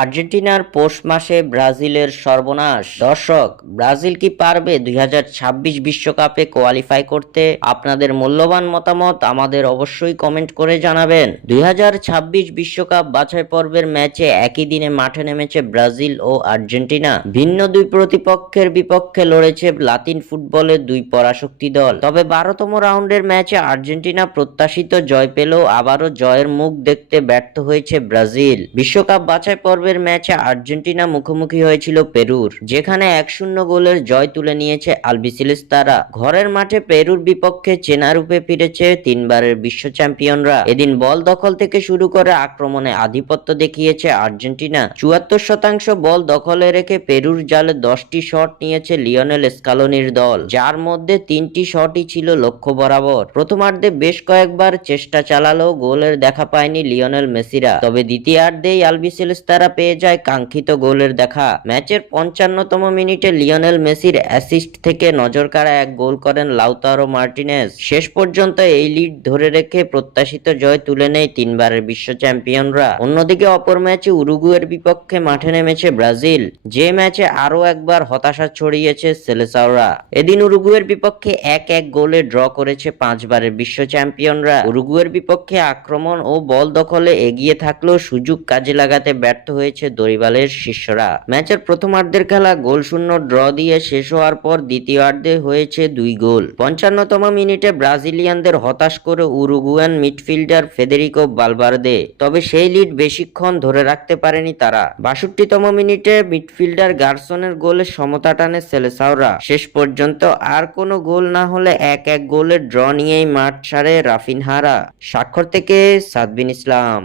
আর্জেন্টিনার পৌষ মাসে ব্রাজিলের সর্বনাশ। দর্শক, ব্রাজিল কি পারবে 2026 বিশ্বকাপে কোয়ালিফাই করতে? আপনাদের মূল্যবান মতামত আমাদের অবশ্যই কমেন্ট করে জানাবেন। 2026 বিশ্বকাপ বাছাই পর্বের ম্যাচে একই দিনে মাঠে নেমেছে ব্রাজিল ও আর্জেন্টিনা। ভিন্ন দুই প্রতিপক্ষের বিপক্ষে লড়েছে লাতিন ফুটবলের দুই পরাশক্তি দল। তবে 12তম রাউন্ডের ম্যাচে আর্জেন্টিনা প্রত্যাশিত জয় পেলেও আবারও জয়ের মুখ দেখতে ব্যর্থ হয়েছে ব্রাজিল। বিশ্বকাপ বাছাই পর্বের ম্যাচে আর্জেন্টিনা মুখোমুখি হয়েছিল পেরুর, যেখানে 1-0 গোলের জয় তুলে নিয়েছে আলবিসেলেস্তারা। ঘরের মাঠে পেরুর বিপক্ষে চেনা রূপে ফিরেছে তিনবারের বিশ্ব চ্যাম্পিয়নরা। এদিন বল দখল থেকে শুরু করে আক্রমণে আধিপত্য দেখিয়েছে আর্জেন্টিনা। 74% বল দখলে রেখে পেরুর জালে 10টি শট নিয়েছে লিওনেল স্কালোনির দল, যার মধ্যে 3টি শটই ছিল লক্ষ্য বরাবর। প্রথমার্ধে বেশ কয়েকবার চেষ্টা চালালেও গোলের দেখা পায়নি লিওনেল মেসিরা। তবে দ্বিতীয়ার্ধেই আলবিসেলেস্তারা পেয়ে যায় কাঙ্ক্ষিত গোলের দেখা। ম্যাচের 55তম মিনিটে লিওনেল মেসির অ্যাসিস্ট থেকে নজরকাড়া এক গোল করেন লাউতারো মার্টিনেজ। শেষ পর্যন্ত এই লিড ধরে রেখে প্রত্যাশিত জয় তুলে নেয় তিনবারের বিশ্ব চ্যাম্পিয়নরা। অন্যদিকে অপর ম্যাচে উরুগুয়ের বিপক্ষে মাঠে নেমেছে ব্রাজিল, যে ম্যাচে আরও একবার হতাশা ছড়িয়েছে সেলেসাওরা। এদিন উরুগুয়ের বিপক্ষে 1-1 গোলে ড্র করেছে 5বারের বিশ্ব চ্যাম্পিয়নরা। উরুগুয়ের বিপক্ষে আক্রমণ ও বল দখলে এগিয়ে থাকলেও সুযোগ কাজে লাগাতে ব্যর্থ হয়েছে দরিবালের শিষ্যরা। ম্যাচের প্রথমার্ধের খেলা গোলশূন্য ড্র দিয়ে শেষ হওয়ার পর দ্বিতীয়ার্ধে হয়েছে 2 গোল। 55তম মিনিটে ব্রাজিলিয়ানদের হতাশ করে উরুগুয়ান মিডফিল্ডার ফেদেরিকো ভালভার্দে। তবে সেই লিড বেশিক্ষণ ধরে রাখতে পারেনি তারা। 62তম মিনিটে মিডফিল্ডার গার্সনের গোলে সমতা টানে সেলেসাওরা। শেষ পর্যন্ত আর কোনো গোল না হলে 1-1 গোলের ড্র নিয়েই মাঠ ছাড়ে রাফিনহারা। স্বাক্ষর থেকে সাদবিন ইসলাম।